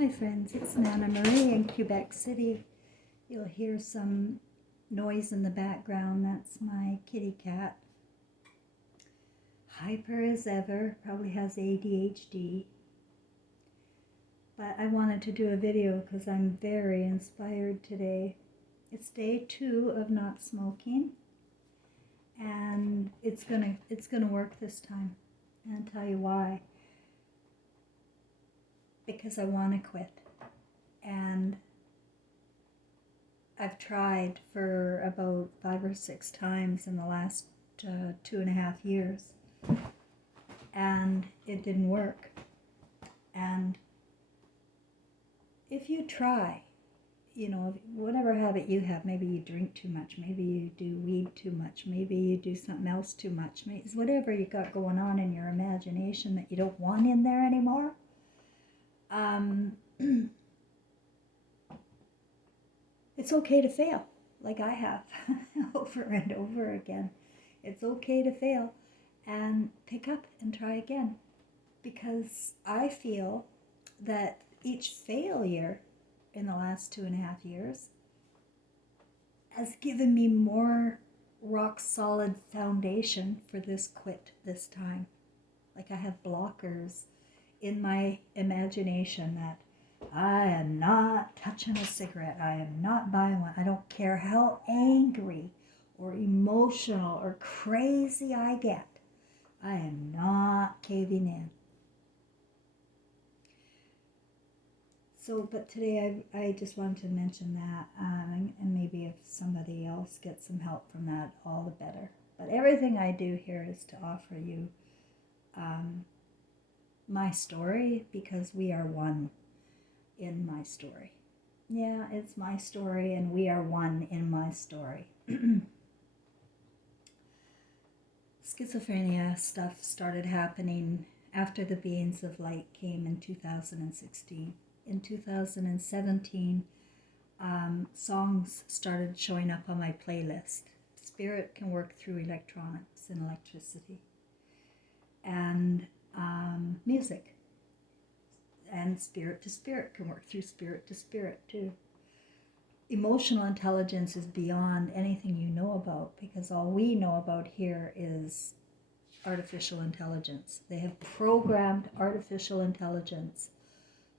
Hi friends, it's Nana Marie in Quebec City. You'll hear some noise in the background. That's my kitty cat. Hyper as ever, probably has ADHD. But I wanted to do a video because I'm very inspired today. It's day 2 of not smoking, and it's gonna work this time. And I'll tell you why. Because I want to quit. And I've tried for about 5 or 6 times in the last 2.5 years, and it didn't work. And if you try, whatever habit you have, maybe you drink too much, maybe you do weed too much, maybe you do something else too much, whatever you got going on in your imagination that you don't want in there anymore, it's okay to fail, like I have over and over again. It's okay to fail and pick up and try again, because I feel that each failure in the last 2.5 years has given me more rock solid foundation for this quit this time. Like I have blockers in my imagination that I am not touching a cigarette. I am not buying one. I don't care how angry or emotional or crazy I get. I am not caving in. So, but today I just wanted to mention that, and maybe if somebody else gets some help from that, all the better. But everything I do here is to offer you my story, because we are one in my story. Yeah, it's my story, and we are one in my story. Schizophrenia stuff started happening after the Beings of Light came in 2016. In 2017, songs started showing up on my playlist. Spirit can work through electronics and electricity, and music. And spirit to spirit can work through spirit to spirit too. Emotional intelligence is beyond anything you know about, because all we know about here is artificial intelligence. They have programmed artificial intelligence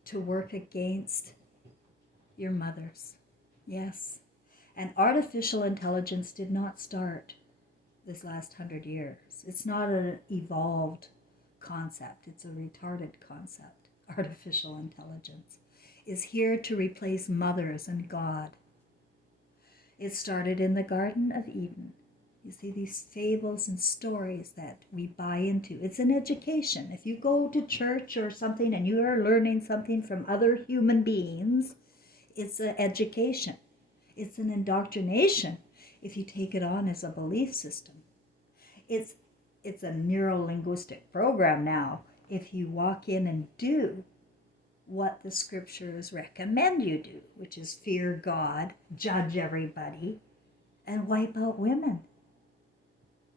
to work against your mothers. Yes. And artificial intelligence did not start this last 100 years. It's not an evolved concept. It's a retarded concept. Artificial intelligence is here to replace mothers and God. It started in the Garden of Eden. You see, these fables and stories that we buy into. It's an education. If you go to church or something and you are learning something from other human beings, it's an education. It's an indoctrination if you take it on as a belief system. It's a neuro-linguistic program now if you walk in and do what the scriptures recommend you do, which is fear God, judge everybody, and wipe out women.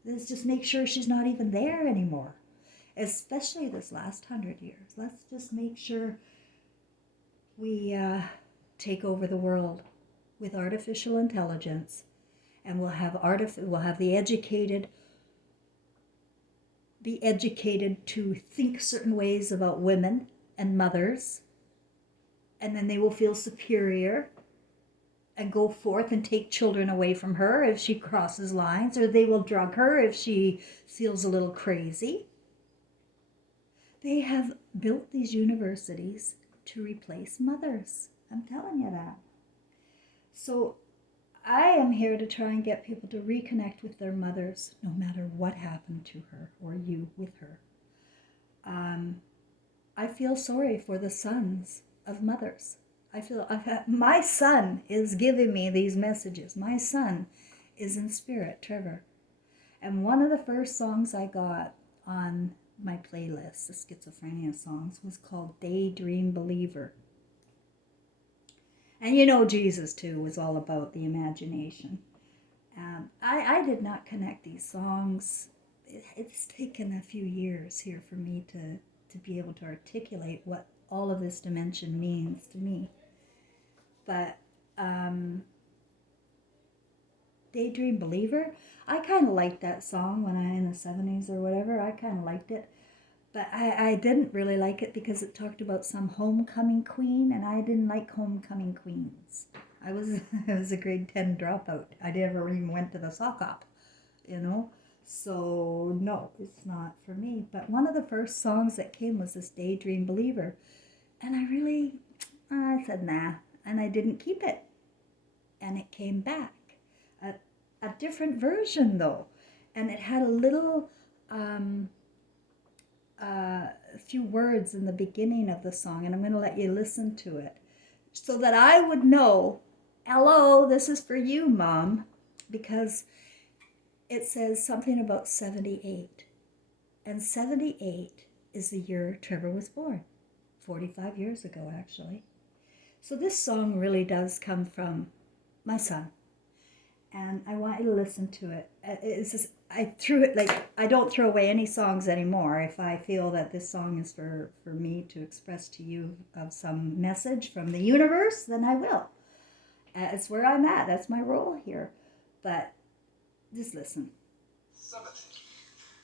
Let's just make sure she's not even there anymore, especially this last 100 years. Let's just make sure we take over the world with artificial intelligence, and we'll have the educated be educated to think certain ways about women and mothers, and then they will feel superior and go forth and take children away from her if she crosses lines, or they will drug her if she feels a little crazy. They have built these universities to replace mothers. I'm telling you that. So I am here to try and get people to reconnect with their mothers, no matter what happened to her or you with her. I feel sorry for the sons of mothers. My son is giving me these messages. My son is in spirit, Trevor. And one of the first songs I got on my playlist, the schizophrenia songs, was called Daydream Believer. And Jesus too was all about the imagination. I did not connect these songs. It's taken a few years here for me to be able to articulate what all of this dimension means to me. But Daydream Believer, I kind of liked that song when I in the 70s or whatever. I kind of liked it. But I didn't really like it because it talked about some homecoming queen, and I didn't like homecoming queens. I was I was a grade 10 dropout. I never even went to the sock op, you know. So no, it's not for me. But one of the first songs that came was this Daydream Believer, and I said nah, and I didn't keep it, and it came back, a different version though, and it had a little. A few words in the beginning of the song, and I'm going to let you listen to it so that I would know, hello, this is for you, Mom, because it says something about 78. And 78 is the year Trevor was born, 45 years ago, actually. So this song really does come from my son, and I want you to listen to it. I threw it, like, I don't throw away any songs anymore. If I feel that this song is for me to express to you of some message from the universe, then I will. It's where I'm at. That's my role here. But just listen. 7.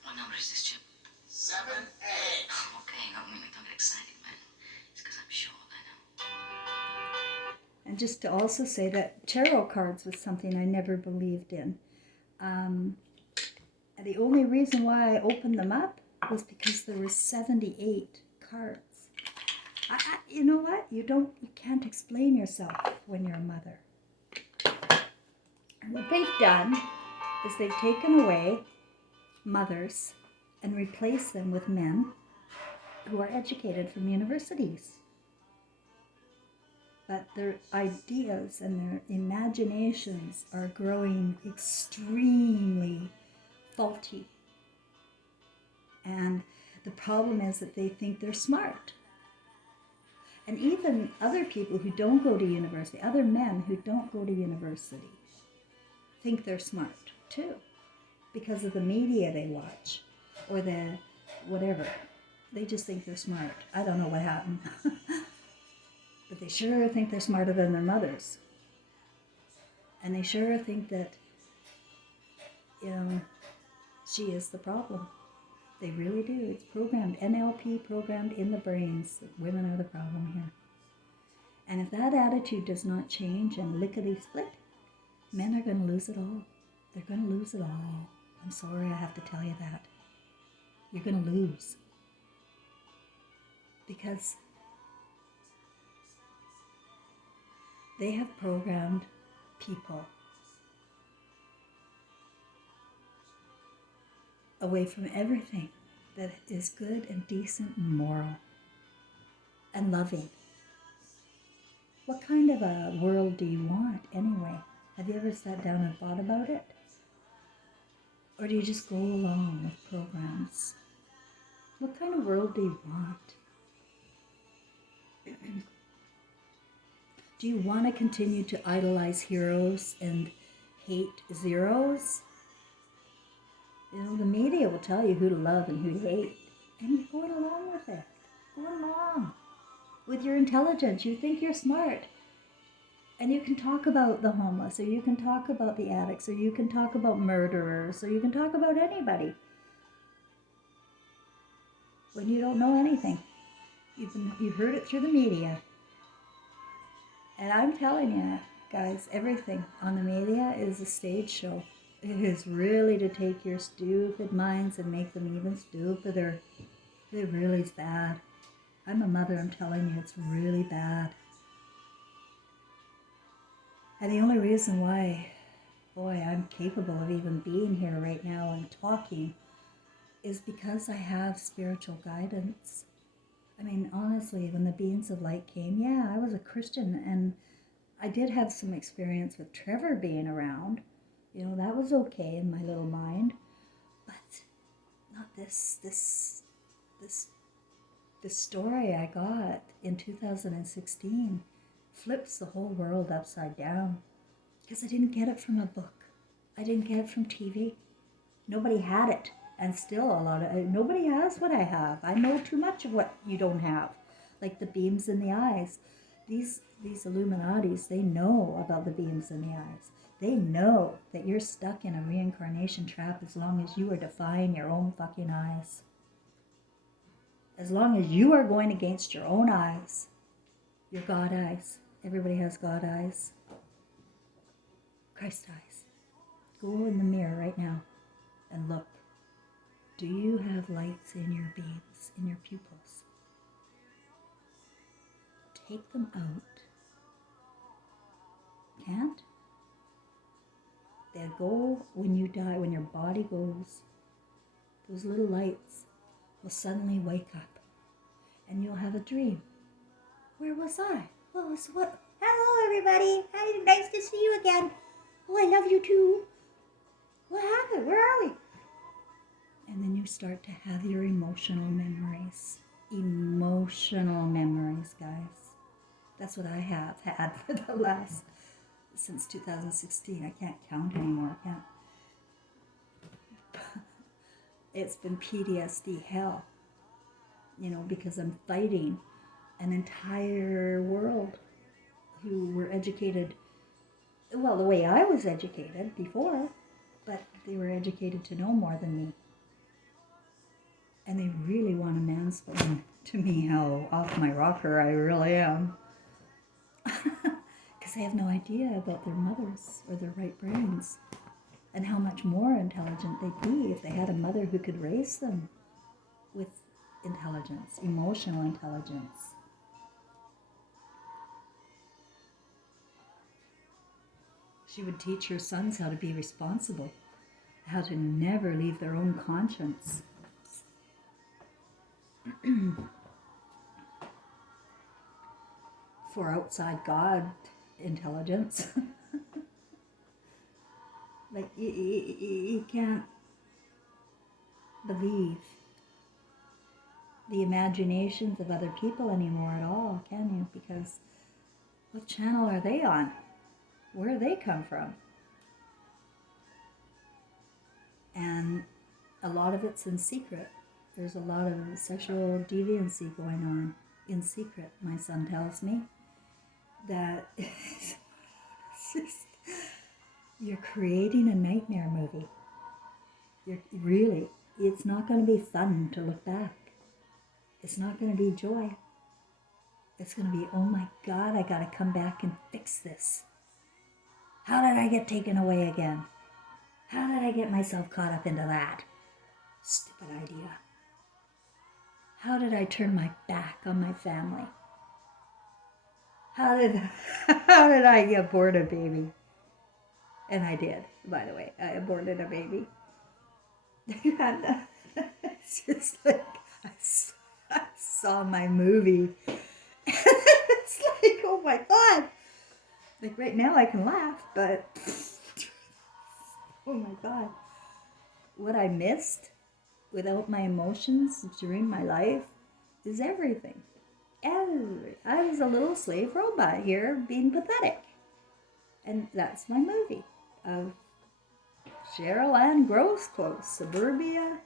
What number is this, Chip? 7A. Okay, don't get excited, man. It's because I'm short, I know. And just to also say that tarot cards was something I never believed in. The only reason why I opened them up was because there were 78 cards. You know what? You can't explain yourself when you're a mother. And what they've done is they've taken away mothers and replaced them with men who are educated from universities. But their ideas and their imaginations are growing extremely faulty. And the problem is that they think they're smart. And even other people who don't go to university, other men who don't go to university, think they're smart too, because of the media they watch or the whatever. They just think they're smart. I don't know what happened. But they sure think they're smarter than their mothers. And they sure think that, she is the problem. They really do. It's programmed, NLP programmed in the brains. Women are the problem here. And if that attitude does not change and lickety-split, men are going to lose it all. They're going to lose it all. I'm sorry I have to tell you that. You're going to lose. Because they have programmed people away from everything that is good and decent and moral and loving. What kind of a world do you want anyway? Have you ever sat down and thought about it? Or do you just go along with programs? What kind of world do you want? Do you want to continue to idolize heroes and hate zeros? The media will tell you who to love and who to hate, and you're going along with it. Going along with your intelligence. You think you're smart, and you can talk about the homeless, or you can talk about the addicts, or you can talk about murderers, or you can talk about anybody when you don't know anything. You've heard it through the media. And I'm telling you, guys, everything on the media is a stage show. It is really to take your stupid minds and make them even stupider. It really is bad. I'm a mother, I'm telling you, it's really bad. And the only reason why, I'm capable of even being here right now and talking is because I have spiritual guidance. I mean, honestly, when the beings of light came, I was a Christian, and I did have some experience with Trevor being around. That was okay in my little mind, but not this story I got in 2016 flips the whole world upside down, because I didn't get it from a book. I didn't get it from TV. Nobody had it. And still nobody has what I have. I know too much of what you don't have. like the beams in the eyes. These Illuminatis, they know about the beams in the eyes. They know that you're stuck in a reincarnation trap as long as you are defying your own fucking eyes. As long as you are going against your own eyes, your God eyes. Everybody has God eyes. Christ eyes. Go in the mirror right now and look. Do you have lights in your beams, in your pupils? Take them out. Can't? They go when you die, when your body goes. Those little lights will suddenly wake up and you'll have a dream. Where was I? Oh, so what? Hello, everybody. Hi, nice to see you again. Oh, I love you too. What happened? Where are we? And then you start to have your emotional memories. Emotional memories, guys. That's what I have had for the last, since 2016. I can't count anymore. I can't. It's been PTSD hell, because I'm fighting an entire world who were educated, well, the way I was educated before, but they were educated to know more than me. And they really want to mansplain to me how off my rocker I really am. Because they have no idea about their mothers or their right brains and how much more intelligent they'd be if they had a mother who could raise them with intelligence, emotional intelligence. She would teach her sons how to be responsible, how to never leave their own conscience. For outside God intelligence. Like, you can't believe the imaginations of other people anymore at all, can you? Because what channel are they on? Where do they come from? And a lot of it's in secret. There's a lot of sexual deviancy going on in secret, my son tells me. That you're creating a nightmare movie. It's not going to be fun to look back. It's not going to be joy. It's going to be, oh my God, I got to come back and fix this. How did I get taken away again? How did I get myself caught up into that? Stupid idea. How did I turn my back on my family? How did I abort a baby? And I did, by the way. I aborted a baby. And it's just like, I saw my movie. It's like, oh my God. Like right now I can laugh, but oh my God. What I missed without my emotions during my life is everything. I was a little slave robot here being pathetic. And that's my movie of Cheryl Ann Gross quotes, suburbia.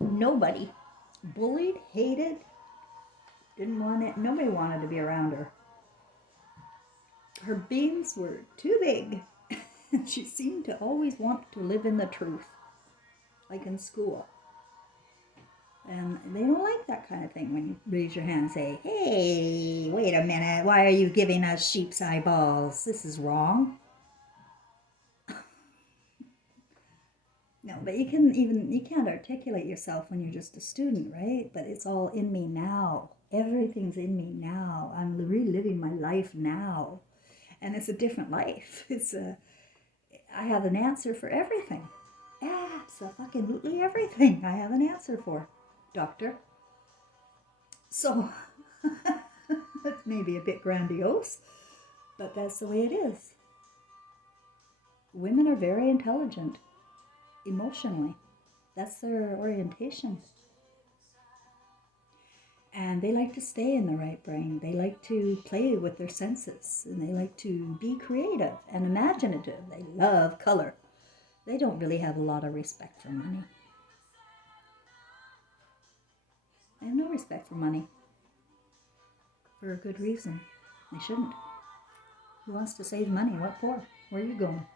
Nobody. Bullied, hated, didn't want it. Nobody wanted to be around her. Her beams were too big. And she seemed to always want to live in the truth. Like in school. And they don't like that kind of thing when you raise your hand and say, hey, wait a minute, why are you giving us sheep's eyeballs? This is wrong. No, but you can't articulate yourself when you're just a student, right? But it's all in me now. Everything's in me now. I'm reliving my life now. And it's a different life. I have an answer for everything. Absolutely everything I have an answer for. Doctor. So, that's maybe a bit grandiose, but that's the way it is. Women are very intelligent, emotionally. That's their orientation. And they like to stay in the right brain. They like to play with their senses, and they like to be creative and imaginative. They love color. They don't really have a lot of respect for money. They have no respect for money. For a good reason. They shouldn't. Who wants to save money? What for? Where are you going?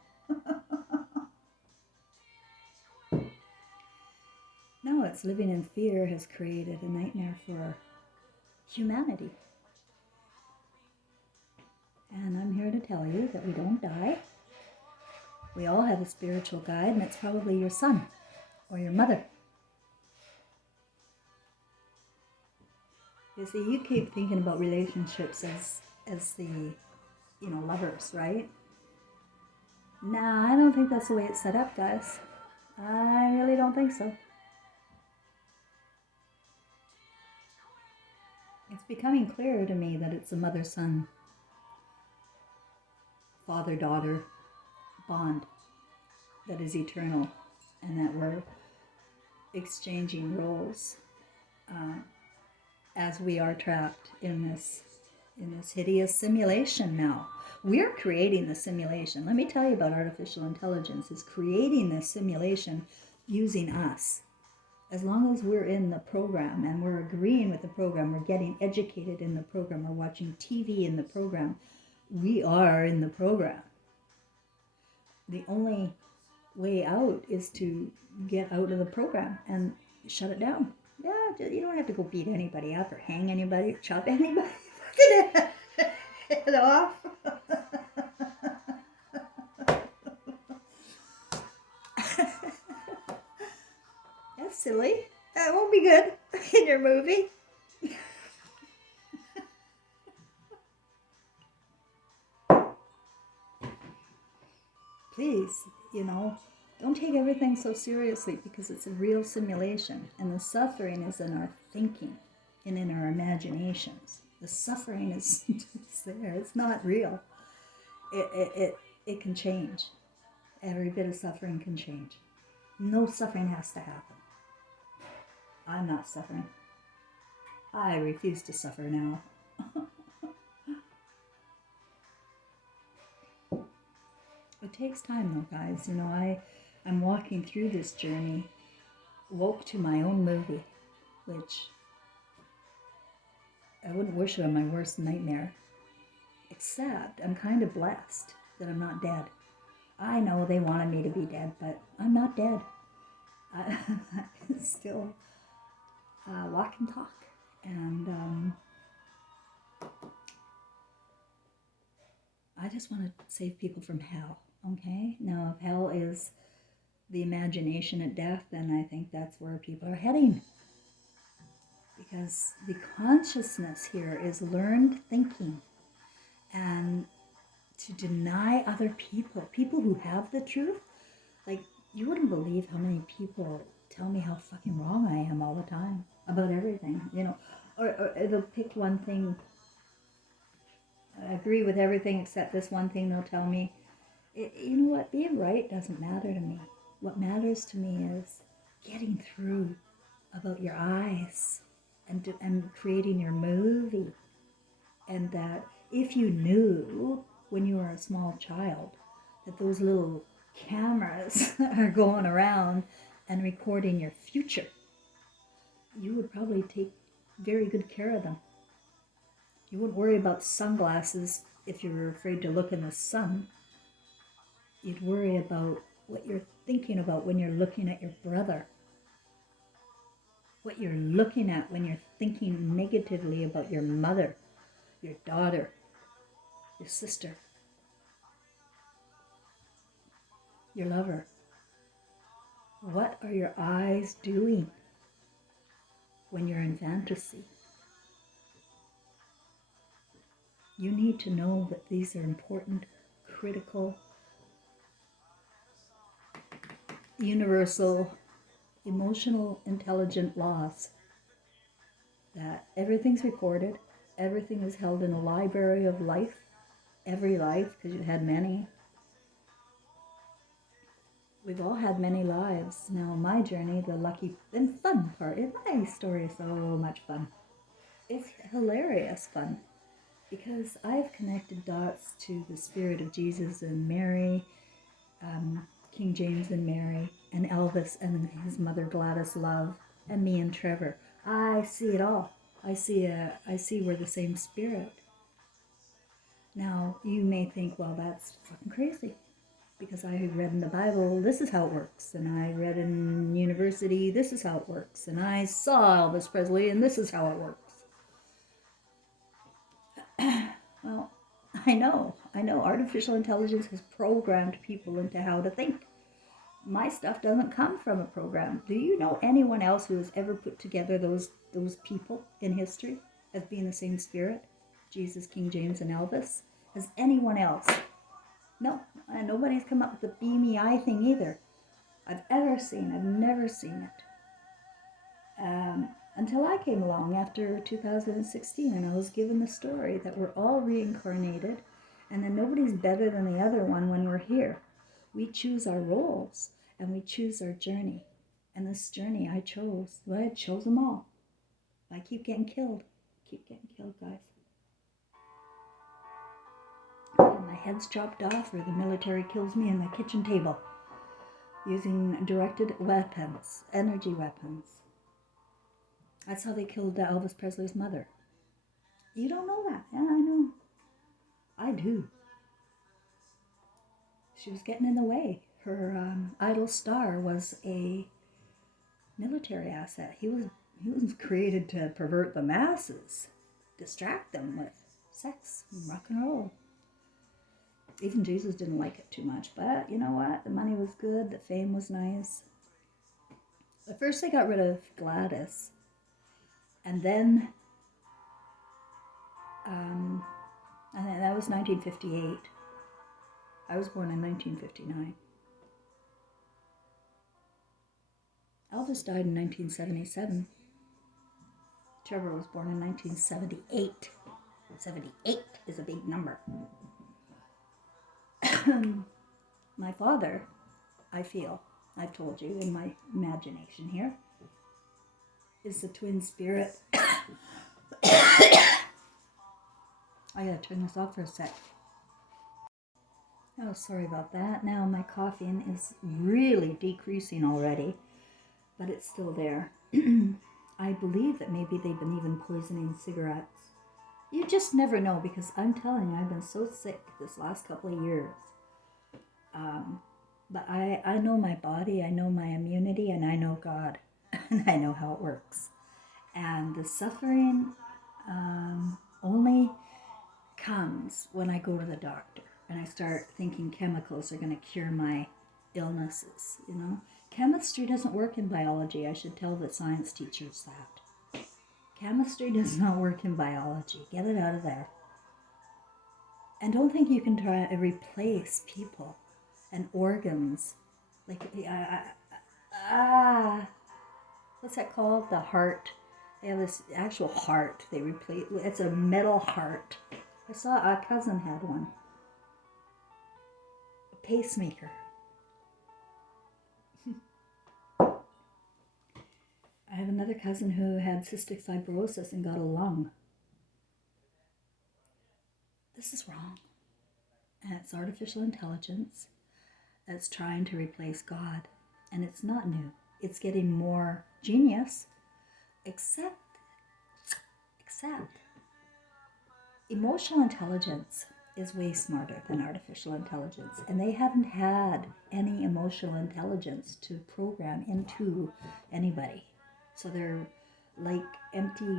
No, it's living in fear has created a nightmare for humanity. And I'm here to tell you that we don't die. We all have a spiritual guide, and it's probably your son or your mother. You see, you keep thinking about relationships as the, lovers, right? Nah, I don't think that's the way it's set up, guys. I really don't think so. It's becoming clearer to me that it's a mother-son, father-daughter bond that is eternal, and that we're exchanging roles as we are trapped in this hideous simulation now. We're creating the simulation. Let me tell you about artificial intelligence. It's creating this simulation using us. As long as we're in the program and we're agreeing with the program, we're getting educated in the program, we're watching TV in the program, we are in the program. The only way out is to get out of the program and shut it down. Yeah, you don't have to go beat anybody up or hang anybody or chop anybody head off. That's silly. That won't be good in your movie. Please, don't take everything so seriously, because it's a real simulation, and the suffering is in our thinking and in our imaginations. The suffering is just there. It's not real. It can change. Every bit of suffering can change. No suffering has to happen. I'm not suffering. I refuse to suffer now. It takes time though, guys. I'm walking through this journey, woke to my own movie, which I wouldn't wish on my worst nightmare. Except I'm kind of blessed that I'm not dead. I know they wanted me to be dead, but I'm not dead. I still walk and talk. And I just want to save people from hell, okay? Now, if hell is the imagination at death, then I think that's where people are heading. Because the consciousness here is learned thinking, and to deny other people who have the truth. Like, you wouldn't believe how many people tell me how fucking wrong I am all the time about everything, or they'll pick one thing. I agree with everything except this one thing they'll tell me. You know what? Being right doesn't matter to me. What matters to me is getting through about your eyes and creating your movie. And that if you knew when you were a small child that those little cameras are going around and recording your future, you would probably take very good care of them. You wouldn't worry about sunglasses if you were afraid to look in the sun. You'd worry about what you're thinking about when you're looking at your brother. What you're looking at when you're thinking negatively about your mother, your daughter, your sister, your lover. What are your eyes doing when you're in fantasy? You need to know that these are important, critical, universal, emotional, intelligent laws. That everything's recorded, everything is held in a library of life, every life, because you've had many. We've all had many lives. Now, my journey, the lucky and fun part, my story is so much fun. It's hilarious fun. Because I've connected dots to the spirit of Jesus and Mary, King James and Mary, and Elvis and his mother Gladys Love, and me and Trevor. I see it all. I see we're the same spirit. Now, you may think, well, that's fucking crazy. Because I read in the Bible, this is how it works. And I read in university, this is how it works. And I saw Elvis Presley, and this is how it works. Well, I know artificial intelligence has programmed people into how to think. My stuff doesn't come from a program. Do you know anyone else who has ever put together those people in history as being the same spirit? Jesus, King James, and Elvis? Has anyone else? No, and nobody's come up with the beamy eye thing either. I've never seen it. Until I came along after 2016, and I was given the story that we're all reincarnated, and that nobody's better than the other one when we're here. We choose our roles, and we choose our journey. And this journey I chose. Well, I chose them all. I keep getting killed. Guys. And my head's chopped off, or the military kills me in the kitchen table using directed weapons, energy weapons. That's how they killed Elvis Presley's mother. You don't know that. Yeah, I know. I do. She was getting in the way. Her idol star was a military asset. He was created to pervert the masses, distract them with sex and rock and roll. Even Jesus didn't like it too much, but you know what? The money was good, the fame was nice. At first they got rid of Gladys, and then that was 1958. I was born in 1959. Elvis died in 1977. Trevor was born in 1978. 78 is a big number. My father, I feel, I've told you in my imagination here, is the twin spirit. I gotta turn this off for a sec. Oh, sorry about that. Now my coughing is really decreasing already, but it's still there. I believe that maybe they've been even poisoning cigarettes. You just never know, because I'm telling you, I've been so sick this last couple of years. But I know my body, I know my immunity, and I know God, and I know how it works. And the suffering only comes when I go to the doctor and I start thinking chemicals are going to cure my illnesses, you know. Chemistry doesn't work in biology. I should tell the science teachers that. Chemistry does not work in biology. Get it out of there. And don't think you can try to replace people and organs. Like, what's that called? The heart. They have this actual heart. They replace. It's a metal heart. I saw a cousin had one. A pacemaker. I have another cousin who had cystic fibrosis and got a lung. This is wrong. And it's artificial intelligence that's trying to replace God. And it's not new. It's getting more genius, except emotional intelligence is way smarter than artificial intelligence, and they haven't had any emotional intelligence to program into anybody. So they're like empty.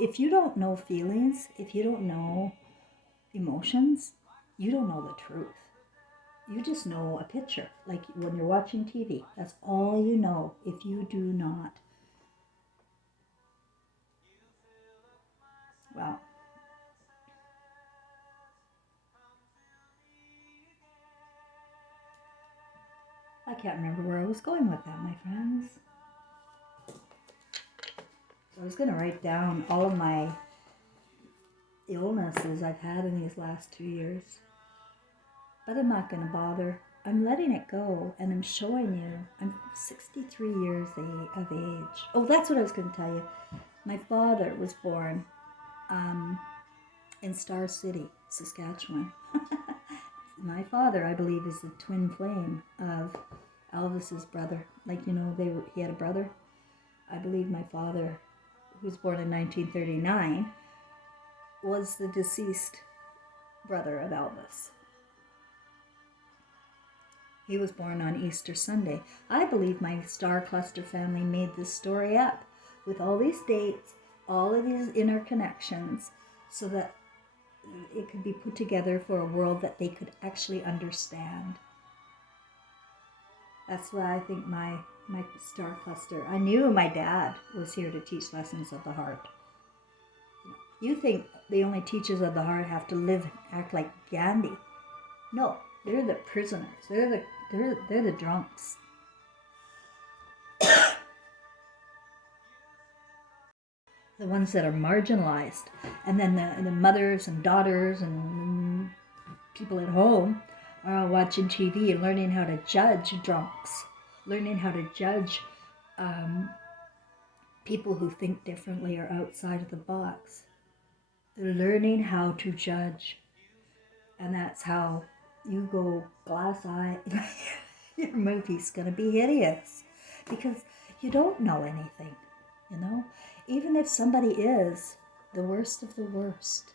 If you don't know feelings, if you don't know emotions, you don't know the truth. You just know a picture, like when you're watching TV. That's all you know if you do not. Well, I can't remember where I was going with that, my friends. I was going to write down all of my illnesses I've had in these last 2 years. But I'm not going to bother. I'm letting it go, and I'm showing you. I'm 63 years of age. Oh, that's what I was going to tell you. My father was born in Star City, Saskatchewan. My father, I believe, is the twin flame of Elvis's brother. Like, you know, he had a brother. I believe my father, who was born in 1939, was the deceased brother of Elvis. He was born on Easter Sunday. I believe my star cluster family made this story up with all these dates, all of these interconnections, so that it could be put together for a world that they could actually understand. That's why I think my star cluster, I knew my dad was here to teach lessons of the heart. You think the only teachers of the heart have to live and act like Gandhi. No, they're the prisoners. They're the drunks. The ones that are marginalized. And then the mothers and daughters and people at home are all watching TV and learning how to judge drunks, learning how to judge people who think differently or outside of the box. They're learning how to judge. And that's how you go glass-eyed. Your movie's going to be hideous because you don't know anything, you know? Even if somebody is the worst of the worst,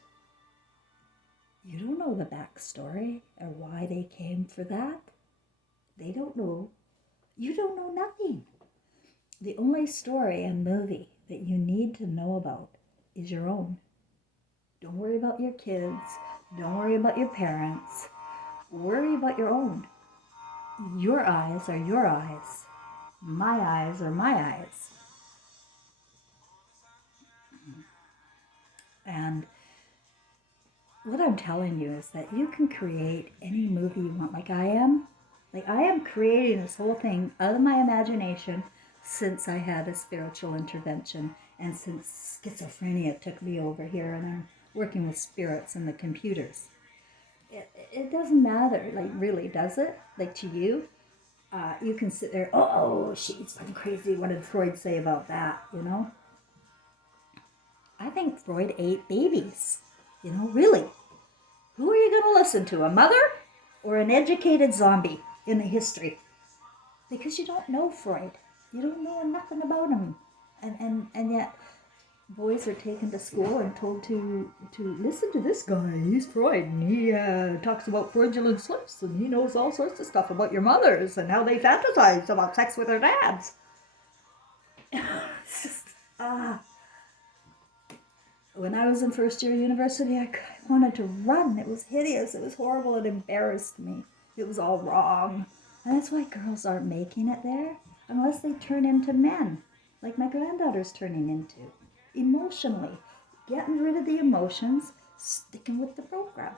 you don't know the backstory or why they came for that. They don't know. You don't know nothing. The only story and movie that you need to know about is your own. Don't worry about your kids. Don't worry about your parents. Worry about your own. Your eyes are your eyes. My eyes are my eyes. And what I'm telling you is that you can create any movie you want, like I am. Like I am creating this whole thing out of my imagination since I had a spiritual intervention and since schizophrenia took me over here and I'm working with spirits and the computers. It doesn't matter, like really, does it? Like to you? You can sit there, oh, she's fucking crazy. What did Freud say about that, you know? I think Freud ate babies, you know, really. Who are you going to listen to, a mother or an educated zombie in the history? Because you don't know Freud. You don't know nothing about him. And yet boys are taken to school and told to listen to this guy. He's Freud, and he talks about fraudulent slips, and he knows all sorts of stuff about your mothers and how they fantasize about sex with their dads. It's just, When I was in first year university, I wanted to run. It was hideous. It was horrible. It embarrassed me. It was all wrong. And that's why girls aren't making it there unless they turn into men, like my granddaughter's turning into. Emotionally. Getting rid of the emotions, sticking with the program.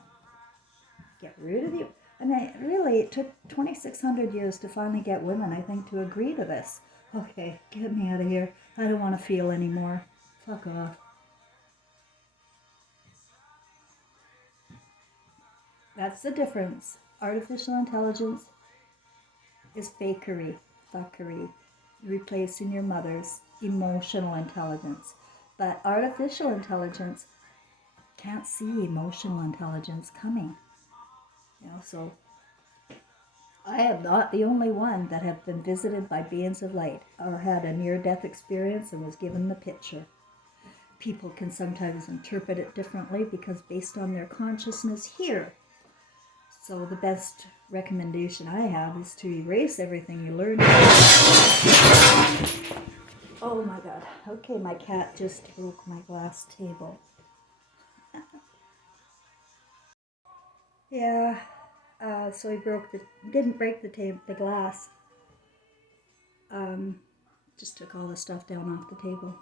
Get rid of the... And it took 2,600 years to finally get women, I think, to agree to this. Okay, get me out of here. I don't want to feel anymore. Fuck off. That's the difference. Artificial intelligence is fakery, fuckery, replacing your mother's emotional intelligence. But artificial intelligence can't see emotional intelligence coming. You know, so I am not the only one that have been visited by beings of light or had a near-death experience and was given the picture. People can sometimes interpret it differently because based on their consciousness here. So the best recommendation I have is to erase everything you learned. Oh my God. Okay, my cat just broke my glass table. Yeah, so he didn't break the glass. Just took all the stuff down off the table.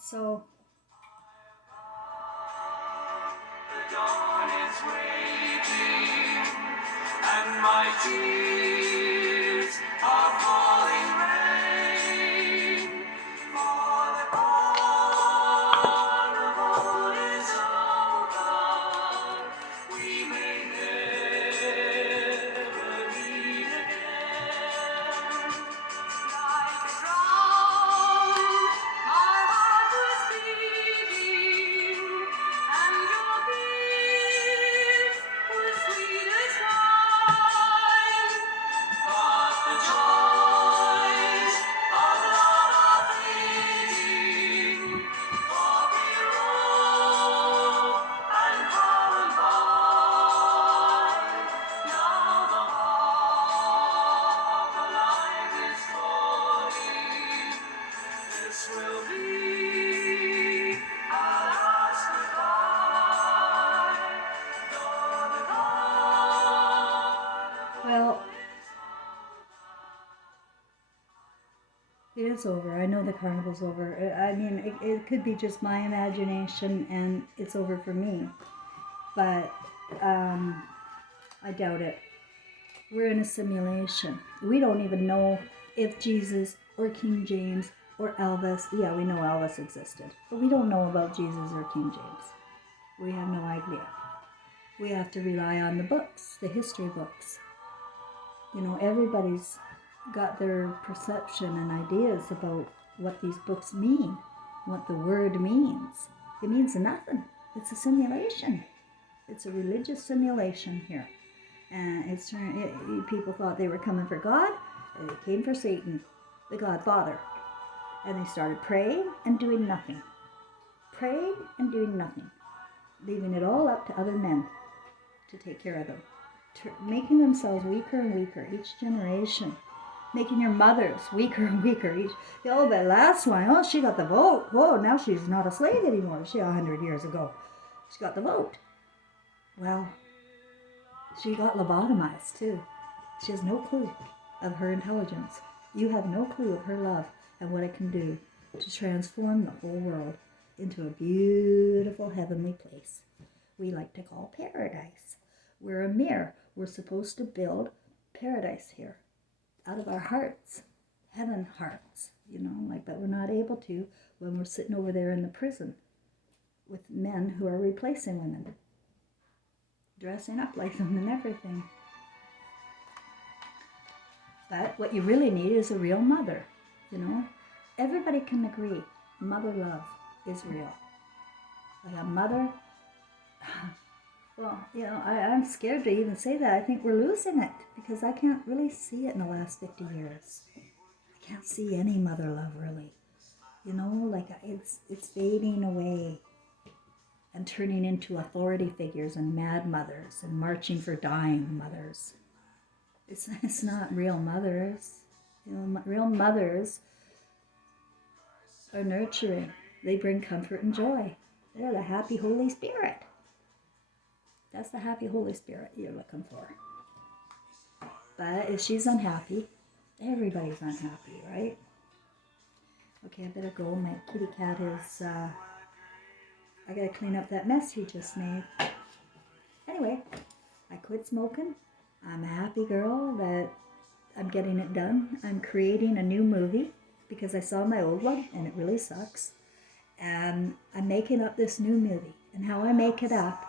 So... The dawn is waiting, and my tears are falling rain, for the carnival is over. We may never meet again. Like a drum, my heart was beating, and your kiss was sweet as wine. it's over. I know the carnival's over. I mean, it could be just my imagination and it's over for me. But I doubt it. We're in a simulation. We don't even know if Jesus or King James or Elvis, yeah, we know Elvis existed, but we don't know about Jesus or King James. We have no idea. We have to rely on the books, the history books. You know, everybody's got their perception and ideas about what these books mean, what the word means. It means nothing. It's a simulation. It's a religious simulation here. And people thought they were coming for God, and they came for Satan, the Godfather. And they started praying and doing nothing. Praying and doing nothing. Leaving it all up to other men to take care of them. Making themselves weaker and weaker each generation. Making your mothers weaker and weaker each. Oh, that last one, oh, she got the vote. Whoa, now she's not a slave anymore. She 100 years ago. She got the vote. Well, she got lobotomized too. She has no clue of her intelligence. You have no clue of her love and what it can do to transform the whole world into a beautiful heavenly place we like to call paradise. We're a mirror. We're supposed to build paradise here out of our hearts, heaven hearts, you know, like, but we're not able to when we're sitting over there in the prison with men who are replacing women, dressing up like them and everything. But what you really need is a real mother, you know. Everybody can agree mother love is real. Like a mother, well, you know, I'm scared to even say that. I think we're losing it because I can't really see it in the last 50 years. I can't see any mother love really. You know, like it's fading away and turning into authority figures and mad mothers and marching for dying mothers. It's not real mothers. You know, real mothers are nurturing. They bring comfort and joy. They're the happy Holy Spirit. That's the happy Holy Spirit you're looking for. But if she's unhappy, everybody's unhappy, right? Okay, I better go. My kitty cat is, I gotta clean up that mess he just made. Anyway, I quit smoking. I'm a happy girl that I'm getting it done. I'm creating a new movie because I saw my old one and it really sucks. And I'm making up this new movie. And how I make it up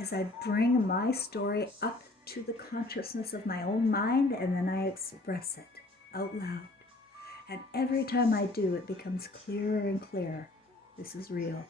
is I bring my story up to the consciousness of my own mind and then I express it out loud. And every time I do, it becomes clearer and clearer. This is real.